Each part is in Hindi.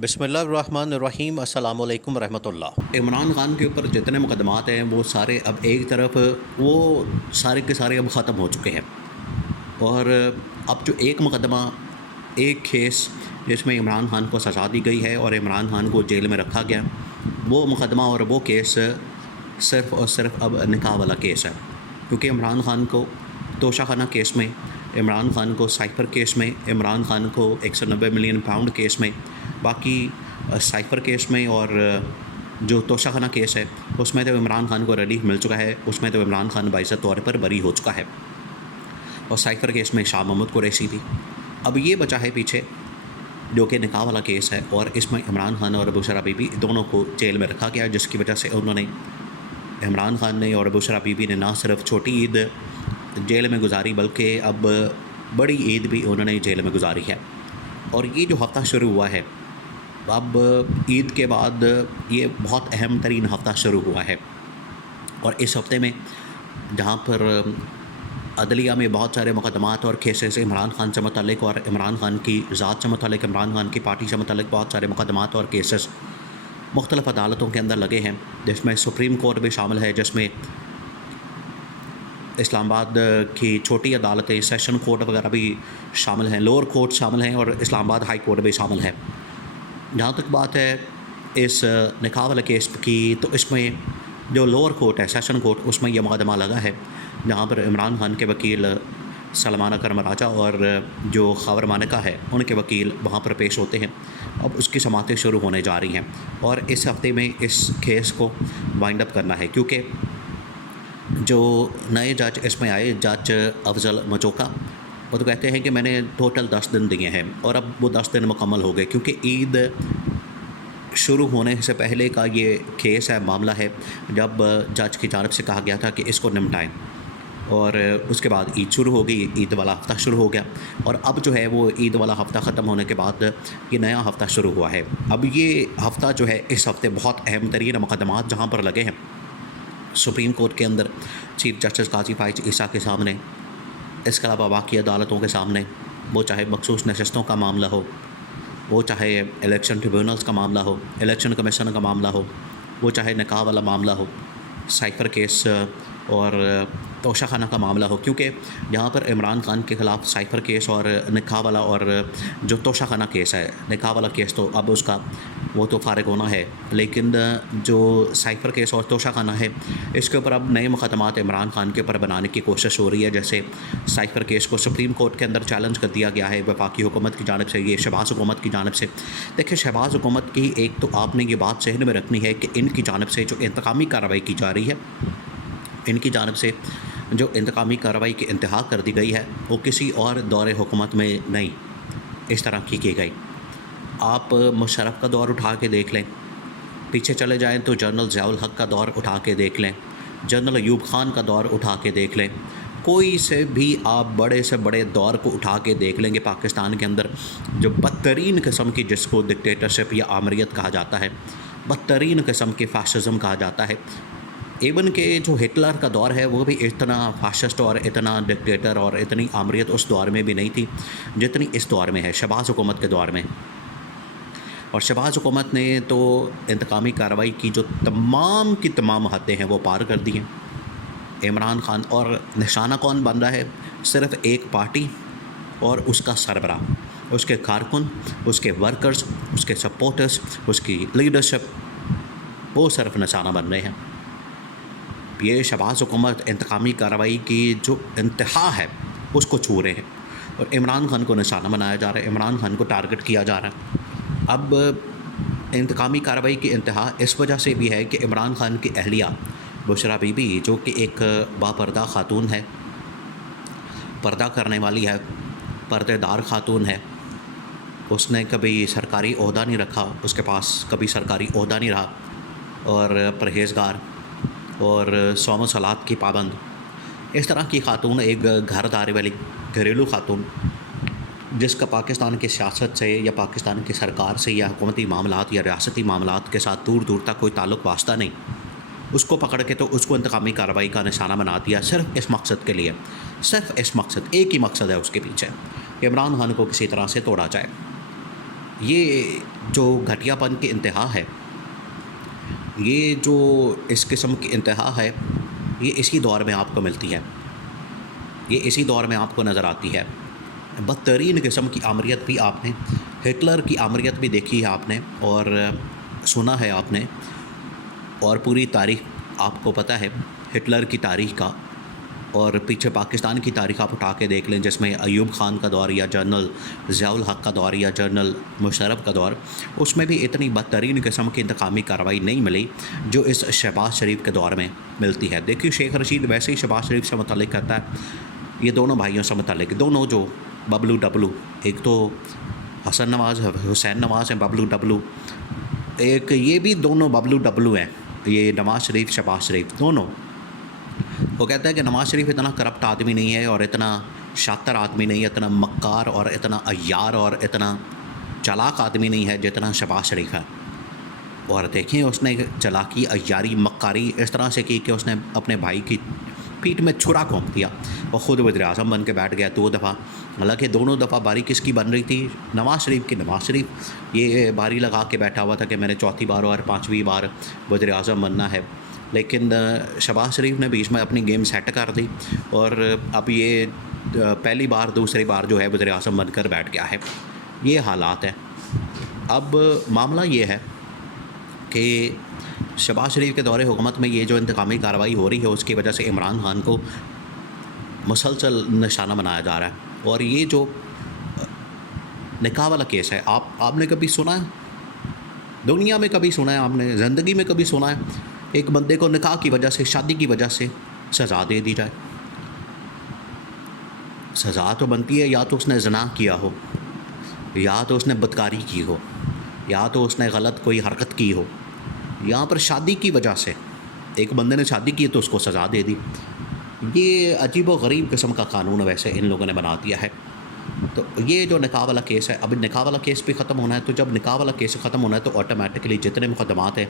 बिस्मिल्लाहिर्रहमानिर्रहीम अस्सलामु अलैकुम रहमतुल्लाह। इमरान खान के ऊपर जितने मुकदमात हैं वो सारे अब एक तरफ वो सारे के सारे अब ख़त्म हो चुके हैं। और अब जो एक मुकदमा, एक केस जिसमें इमरान खान को सज़ा दी गई है और इमरान खान को जेल में रखा गया, वो मुकदमा और वो केस सिर्फ़ और सिर्फ अब निकाह वाला केस है। क्योंकि इमरान खान को तोशाखाना केस में, इमरान खान को साइफ़र केस में, इमरान खान को 190 मिलियन पाउंड केस में, बाकी साइफ़र केस में और जो तोशाखाना केस है उसमें तो इमरान खान को रिलीफ मिल चुका है, उसमें तो इमरान खान बाइज़्ज़त तौर पर बरी हो चुका है। और साइफ़र केस में शाह महमूद कुरैशी थी। अब ये बचा है पीछे जो कि निकाह वाला केस है, और इसमें इमरान खान और बुशरा बीबी दोनों को जेल में रखा गया, जिसकी वजह से उन्होंने, इमरान खान ने और बुशरा बीबी ने, ना सिर्फ छोटी ईद जेल में गुजारी बल्कि अब बड़ी ईद भी उन्होंने जेल में गुजारी है। और ये जो हफ़्ता शुरू हुआ है, अब ईद के बाद ये बहुत अहम तरीन हफ़्ता शुरू हुआ है। और इस हफ़्ते में जहाँ पर अदलिया में बहुत सारे मुकदमात और केसेस इमरान खान से मुतल्लिक़ और इमरान खान की ज़ात से मुतल्लिक़, इमरान खान की पार्टी से मुतल्लिक़ बहुत सारे मुकदमात और केसेस मुख्तलिफ़ अदालतों के अंदर लगे हैं, जिसमें सुप्रीम कोर्ट भी शामिल है, जिसमें इस्लामाबाद की छोटी अदालतें, सेशन कोर्ट वगैरह भी शामिल हैं, लोअर कोर्ट शामिल हैं और इस्लामाबाद हाई कोर्ट भी शामिल है। जहाँ तक बात है इस निकाह वाले केस की, तो इसमें जो लोअर कोर्ट है, सेशन कोर्ट, उसमें यह मुकदमा लगा है, जहाँ पर इमरान खान के वकील सलमान अकरम राजा और जो खबर मानिका है उनके वकील वहाँ पर पेश होते हैं। अब उसकी समातें शुरू होने जा रही हैं और इस हफ़्ते में इस केस को वाइंड अप करना है, क्योंकि जो नए जज इसमें आए, जज अफजल मचोका, वो तो कहते हैं कि मैंने टोटल 10 दिन दिए हैं और अब वो 10 दिन मुकम्मल हो गए, क्योंकि ईद शुरू होने से पहले का ये केस है, मामला है, जब जज की जानिब से कहा गया था कि इसको निपटाएं, और उसके बाद ईद शुरू हो गई, ईद वाला हफ़्ता शुरू हो गया। और अब जो है वो ईद वाला हफ़्ता ख़त्म होने के बाद ये नया हफ़्ता शुरू हुआ है। अब ये हफ़्ता जो है, इस हफ़्ते बहुत अहम तरीन मुकदमात जहाँ पर लगे हैं सुप्रीम कोर्ट के अंदर, चीफ जस्टिस काजी फाइज ईसा के सामने, इसके अलावा बाकी अदालतों के सामने, वो चाहे मखसूस नशस्तों का मामला हो, वो चाहे इलेक्शन ट्रिब्यूनल्स का मामला हो, इलेक्शन कमीशन का मामला हो, वो चाहे निकाह वाला मामला हो, साइफ़र केस और तोशाखाना का मामला हो, क्योंकि यहाँ पर इमरान खान के ख़िलाफ़ साइफ़र केस और निकाह वाला और जो तोशाखाना केस है, निकाह वाला केस तो अब उसका वो तो फ़ारिग होना है, लेकिन जो साइफ़र केस और तोशाखाना है, इसके ऊपर अब नए मुकदमात इमरान खान के ऊपर बनाने की कोशिश हो रही है। जैसे साइफ़र केस को सुप्रीम कोर्ट के अंदर चैलेंज कर दिया गया है वफाकी हुकूमत की जानिब से, ये शहबाज हुकूमत की जानिब से। देखिए, शहबाज हुकूमत की एक तो आपने ये बात सहन में रखनी है कि इनकी जानिब से जो इंतकामी कार्रवाई की जा रही है, इनकी जानिब से जो इंतकामी कार्रवाई की इंतहा कर दी गई है, वो किसी और दौरे हुकूमत में नहीं इस तरह की गई। आप मुशर्रफ का दौर उठा के देख लें, पीछे चले जाएं तो जनरल ज़ियाउल हक़ का दौर उठा के देख लें, जनरल अयूब ख़ान का दौर उठा के देख लें, कोई से भी आप बड़े से बड़े दौर को उठा के देख लेंगे पाकिस्तान के अंदर, जो बदतरीन किस्म की, जिसको डिक्टेटरशिप या आमरियत कहा जाता है, बदतरीन किस्म की फ़ाशिज़म कहा जाता है। इवन के जो हिटलर का दौर है वो भी इतना फाशिस्ट और इतना डिक्टेटर और इतनी आमरियत उस दौर में भी नहीं थी जितनी इस दौर में है, शहबाज हुकूमत के दौर में। और शहबाज हुकूमत ने तो इंतकामी कार्रवाई की जो तमाम की तमाम हदें हैं वो पार कर दी हैं। इमरान खान, और निशाना कौन बन रहा है? सिर्फ़ एक पार्टी और उसका सरबराह, उसके कारकुन, उसके वर्कर्स, उसके सपोर्टर्स, उसकी लीडरशिप, वो सिर्फ निशाना बन रहे हैं। ये शहबाज हुकूमत इंतकामी कार्रवाई की जो इंतहा है उसको छू रहे हैं और इमरान खान को निशाना बनाया जा रहा है, इमरान खान को टारगेट किया जा रहा है। अब इंतकामी कार्रवाई की इंतहा इस वजह से भी है कि इमरान खान की अहलिया बुशरा बीबी, जो कि एक बापर्दा ख़ातून है, पर्दा करने वाली है, पर्देदार ख़ातून है, उसने कभी सरकारी ओहदा नहीं रखा, उसके पास कभी सरकारी ओहदा नहीं रहा, और परहेज़गार और सौम सलात की पाबंद, इस तरह की ख़ातून, एक घरदारी वाली घरेलू ख़ातून, जिसका पाकिस्तान की सियासत से या पाकिस्तान की सरकार से या हुकूमती मामलात या रियासती मामलात के साथ दूर दूर तक कोई ताल्लुक़ वास्ता नहीं, उसको पकड़ के तो उसको इंतकामी कार्रवाई का निशाना बना दिया, सिर्फ इस मकसद के लिए, सिर्फ इस मकसद, एक ही मकसद है उसके पीछे, इमरान खान को किसी तरह से तोड़ा जाए। ये जो घटियापन की इंतहा है, ये जो इस किस्म की इंतहा है, ये इसी दौर में आपको मिलती है, ये इसी दौर में आपको नज़र आती है। बदतरीन किस्म की आमरीत भी आपने, हिटलर की आमरीत भी देखी है आपने और सुना है आपने, और पूरी तारीख आपको पता है हिटलर की तारीख का। और पीछे पाकिस्तान की तारीख आप उठा के देख लें, जिसमें अयूब खान का दौर या जनरल ज़ियाउल हक़ का दौर या जनरल मुशर्रफ का दौर, उसमें भी इतनी बदतरीन किस्म की इंतकामी कार्रवाई नहीं मिली जो इस शहबाज शरीफ के दौर में मिलती है। देखिए शेख रशीद वैसे ही शहबाज शरीफ से मुतल्लिक़ करता है, ये दोनों भाइयों से मुतल्लिक़, दोनों जो बबलू डब्लू, एक तो हसन नवाज़ हुसैन नवाज़ हैं बबलू डब्लू, एक ये भी दोनों बबलू डब्लू हैं, ये नवाज़ शरीफ शहबाज शरीफ दोनों। वो कहता है कि नवाज़ शरीफ इतना करप्ट आदमी नहीं है और इतना शातिर आदमी नहीं है, इतना मक्कार और इतना अय्यार और इतना चालाक आदमी नहीं है जितना शहबाज शरीफ है। और देखें उसने चालाकी, अय्यारी, मक्कारी इस तरह से की कि उसने अपने भाई की पीठ में छुरा घोंप दिया और ख़ुद वज़ीर-ए-आज़म बन के बैठ गया 2 दफ़ा। हालांकि दोनों दफ़ा बारी किसकी बन रही थी? नवाज़ शरीफ की। नवाज़ शरीफ ये बारी लगा के बैठा हुआ था कि मैंने चौथी बार और 5वीं बार वज़ीर-ए-आज़म बनना है, लेकिन शहबाज शरीफ ने बीच में अपनी गेम सेट कर दी और अब ये पहली बार दूसरी बार जो है वज़ीर-ए-आज़म बनकर बैठ गया है। ये हालात हैं। अब मामला ये है कि शहबाज शरीफ के दौरे हुकूमत में ये जो इंतकामी कार्रवाई हो रही है उसकी वजह से इमरान खान को मुसलसल निशाना बनाया जा रहा है। और ये जो निकाह वाला केस है, आपने कभी सुना है? दुनिया में कभी सुना है आपने? ज़िंदगी में कभी सुना है एक बंदे को निकाह की वजह से, शादी की वजह से सज़ा दे दी जाए? सज़ा तो बनती है या तो उसने ज़िना किया हो, या तो उसने बदकारी की हो, या तो उसने गलत कोई हरकत की हो। यहाँ पर शादी की वजह से एक बंदे ने शादी की तो उसको सज़ा दे दी। ये अजीब व गरीब किस्म का कानून वैसे इन लोगों ने बना दिया है। तो ये जो निकाह वाला केस है, अब निकाह वाला केस भी ख़त्म होना है, तो जब निकाह वाला केस ख़त्म होना है तो ऑटोमेटिकली जितने मुकदमात हैं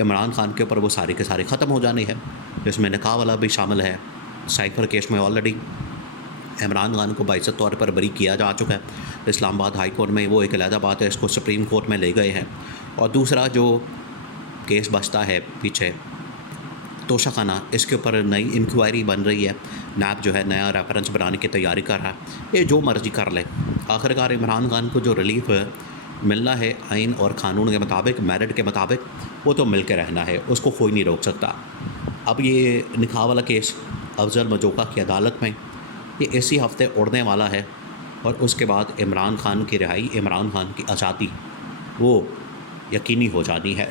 इमरान खान के ऊपर वो सारे के सारे ख़त्म हो जाने हैं, जिसमें निकाह वाला भी शामिल है। साइफर केस में ऑलरेडी इमरान खान को बाइज़्ज़त तौर पर बरी किया जा चुका है इस्लामाबाद हाई कोर्ट में, वो एक अलहदा बात है, इसको सुप्रीम कोर्ट में ले गए हैं। और दूसरा जो केस बचता है पीछे तोशाखाना, इसके ऊपर नई इंक्वायरी बन रही है, नैब जो है नया रेफरेंस बनाने की तैयारी कर रहा है। ये जो मर्ज़ी कर ले, आखिरकार इमरान खान को जो रिलीफ मिलना है आइन और क़ानून के मुताबिक, मेरिट के मुताबिक, वो तो मिल के रहना है, उसको कोई नहीं रोक सकता। अब ये निकाह वाला केस अफजल मजोका की अदालत में ये इसी हफ़्ते उड़ने वाला है और उसके बाद इमरान खान की रिहाई, इमरान खान की आज़ादी वो यकीनी हो जानी है।